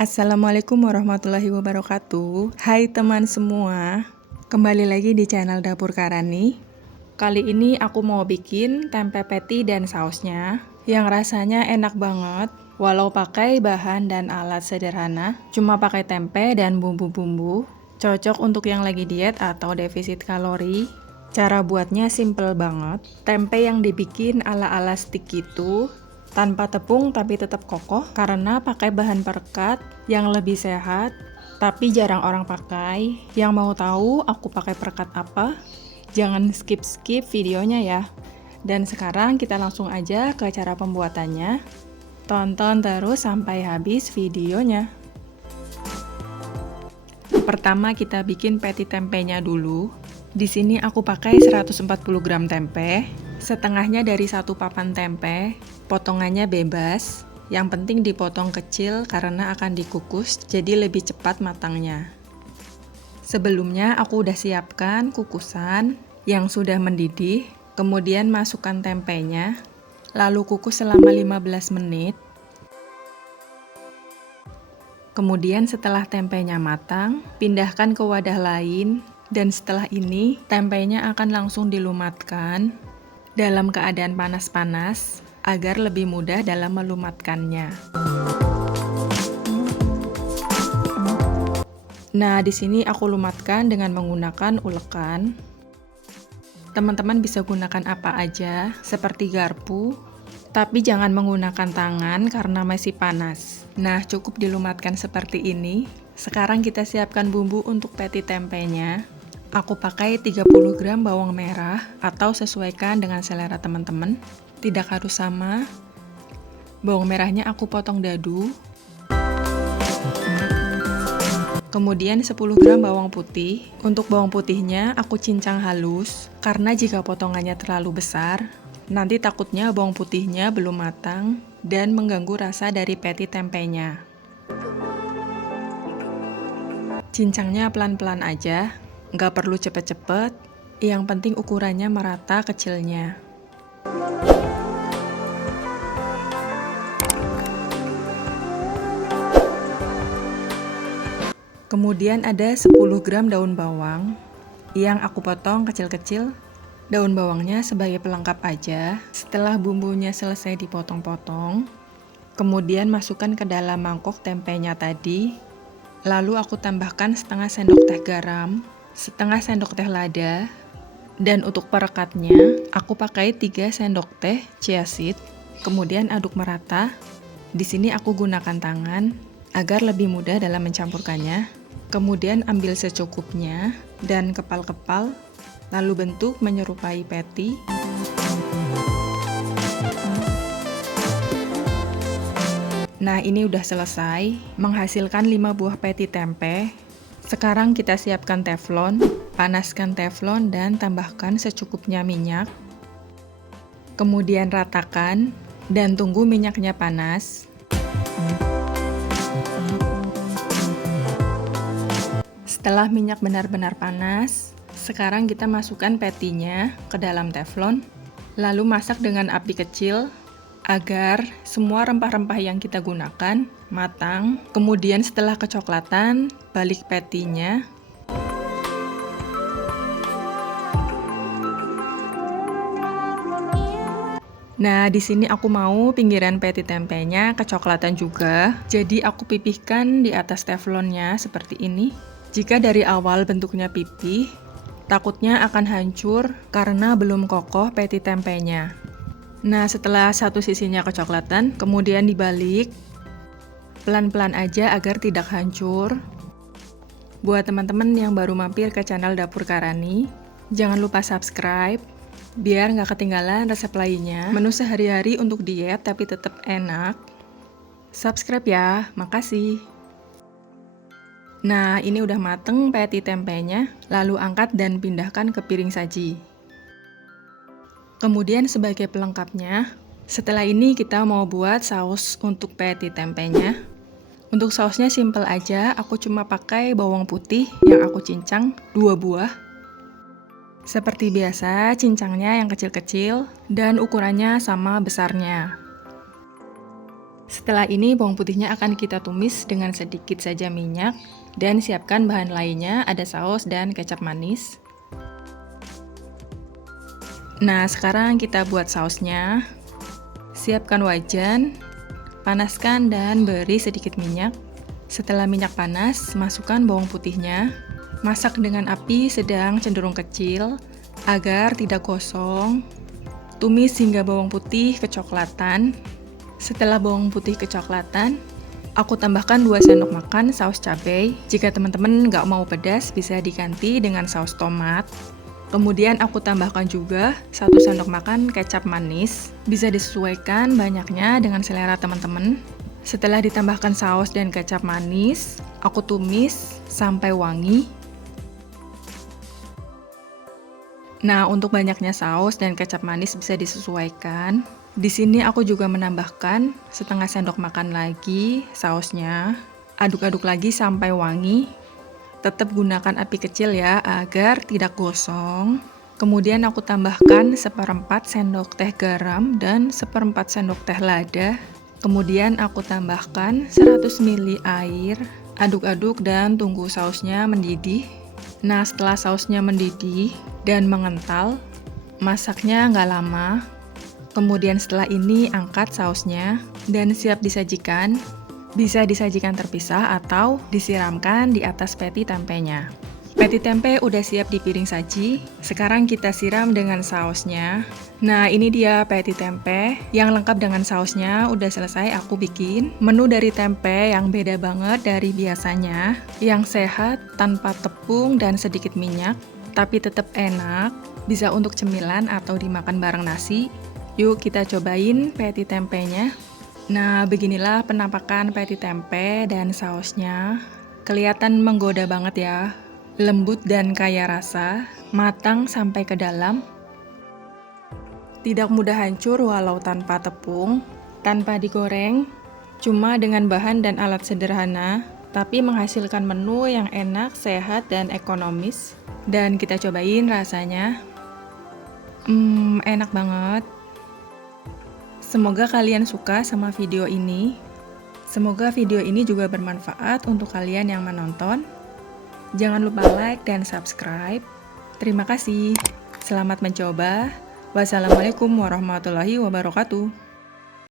Assalamualaikum warahmatullahi wabarakatuh. Hai teman semua, kembali lagi di channel Dapur Karani. Kali ini aku mau bikin tempe patty dan sausnya yang rasanya enak banget. Walau pakai bahan dan alat sederhana, cuma pakai tempe dan bumbu-bumbu, cocok untuk yang lagi diet atau defisit kalori. Cara buatnya simple banget. Tempe yang dibikin ala-ala stick gitu, tanpa tepung tapi tetap kokoh karena pakai bahan perekat yang lebih sehat, tapi jarang orang pakai. Yang mau tahu aku pakai perekat apa? Jangan skip-skip videonya ya. Dan sekarang kita langsung aja ke cara pembuatannya. Tonton terus sampai habis videonya. Pertama kita bikin patty tempenya dulu. Di sini aku pakai 140 gram tempe, setengahnya dari satu papan tempe. Potongannya bebas, yang penting dipotong kecil karena akan dikukus jadi lebih cepat matangnya. Sebelumnya aku udah siapkan kukusan yang sudah mendidih, kemudian masukkan tempenya, lalu kukus selama 15 menit. Kemudian setelah tempenya matang, pindahkan ke wadah lain, dan setelah ini tempenya akan langsung dilumatkan dalam keadaan panas-panas agar lebih mudah dalam melumatkannya. Nah, di sini aku lumatkan dengan menggunakan ulekan. Teman-teman bisa gunakan apa aja, seperti garpu, tapi jangan menggunakan tangan karena masih panas. Nah, cukup dilumatkan seperti ini. Sekarang kita siapkan bumbu untuk patty tempenya. Aku pakai 30 gram bawang merah atau sesuaikan dengan selera teman-teman. Tidak harus sama. Bawang merahnya aku potong dadu. Kemudian 10 gram bawang putih. Untuk bawang putihnya aku cincang halus, karena jika potongannya terlalu besar, nanti takutnya bawang putihnya belum matang dan mengganggu rasa dari patty tempenya. Cincangnya pelan-pelan aja, nggak perlu cepet-cepet, yang penting ukurannya merata kecilnya. Kemudian ada 10 gram daun bawang yang aku potong kecil-kecil. Daun bawangnya sebagai pelengkap aja. Setelah bumbunya selesai dipotong-potong, kemudian masukkan ke dalam mangkok tempenya tadi. Lalu aku tambahkan setengah sendok teh garam, setengah sendok teh lada, dan untuk perekatnya aku pakai 3 sendok teh chia seed. Kemudian aduk merata. Di sini aku gunakan tangan agar lebih mudah dalam mencampurkannya. Kemudian ambil secukupnya dan kepal-kepal, lalu bentuk menyerupai patty. Nah, ini udah selesai, menghasilkan 5 buah patty tempe. Sekarang kita siapkan teflon, panaskan teflon dan tambahkan secukupnya minyak. Kemudian ratakan dan tunggu minyaknya panas. Setelah minyak benar-benar panas, sekarang kita masukkan patty-nya ke dalam teflon, lalu masak dengan api kecil agar semua rempah-rempah yang kita gunakan matang. Kemudian setelah kecoklatan, balik patty-nya. Nah, di sini aku mau pinggiran patty tempenya kecoklatan juga. Jadi aku pipihkan di atas teflonnya seperti ini. Jika dari awal bentuknya pipih, takutnya akan hancur karena belum kokoh patty tempenya. Nah, setelah satu sisinya kecoklatan, kemudian dibalik. Pelan-pelan aja agar tidak hancur. Buat teman-teman yang baru mampir ke channel Dapur Karani, jangan lupa subscribe, biar nggak ketinggalan resep lainnya. Menu sehari-hari untuk diet tapi tetap enak. Subscribe ya, makasih. Nah, ini udah mateng patty tempenya, lalu angkat dan pindahkan ke piring saji. Kemudian sebagai pelengkapnya, setelah ini kita mau buat saus untuk patty tempenya. Untuk sausnya simple aja, aku cuma pakai bawang putih yang aku cincang 2 buah. Seperti biasa, cincangnya yang kecil-kecil dan ukurannya sama besarnya. Setelah ini bawang putihnya akan kita tumis dengan sedikit saja minyak dan siapkan bahan lainnya, ada saus dan kecap manis. Nah, sekarang kita buat sausnya. Siapkan wajan, panaskan dan beri sedikit minyak. Setelah minyak panas, masukkan bawang putihnya. Masak dengan api sedang cenderung kecil agar tidak gosong. Tumis hingga bawang putih kecoklatan. Setelah bawang putih kecoklatan, aku tambahkan 2 sendok makan saus cabai. Jika teman-teman nggak mau pedas, bisa diganti dengan saus tomat. Kemudian aku tambahkan juga 1 sendok makan kecap manis. Bisa disesuaikan banyaknya dengan selera teman-teman. Setelah ditambahkan saus dan kecap manis, aku tumis sampai wangi. Nah, untuk banyaknya saus dan kecap manis bisa disesuaikan. Di sini aku juga menambahkan setengah sendok makan lagi sausnya. Aduk-aduk lagi sampai wangi. Tetap gunakan api kecil ya, agar tidak gosong. Kemudian aku tambahkan 1/4 sendok teh garam dan 1/4 sendok teh lada. Kemudian aku tambahkan 100 ml air. Aduk-aduk dan tunggu sausnya mendidih. Nah, setelah sausnya mendidih dan mengental, masaknya nggak lama. Kemudian setelah ini angkat sausnya dan siap disajikan. Bisa disajikan terpisah atau disiramkan di atas patty tempenya. Patty tempe udah siap di piring saji. Sekarang kita siram dengan sausnya. Nah, ini dia patty tempe yang lengkap dengan sausnya. Udah selesai aku bikin. Menu dari tempe yang beda banget dari biasanya. Yang sehat, tanpa tepung dan sedikit minyak, tapi tetap enak. Bisa untuk cemilan atau dimakan bareng nasi. Yuk kita cobain patty tempenya. Nah, beginilah penampakan patty tempe dan sausnya. Kelihatan menggoda banget ya. Lembut dan kaya rasa, matang sampai ke dalam. Tidak mudah hancur walau tanpa tepung, tanpa digoreng, cuma dengan bahan dan alat sederhana, tapi menghasilkan menu yang enak, sehat, dan ekonomis. Dan kita cobain rasanya. Enak banget. Semoga kalian suka sama video ini. Semoga video ini juga bermanfaat untuk kalian yang menonton. Jangan lupa like dan subscribe. Terima kasih. Selamat mencoba. Wassalamualaikum warahmatullahi wabarakatuh.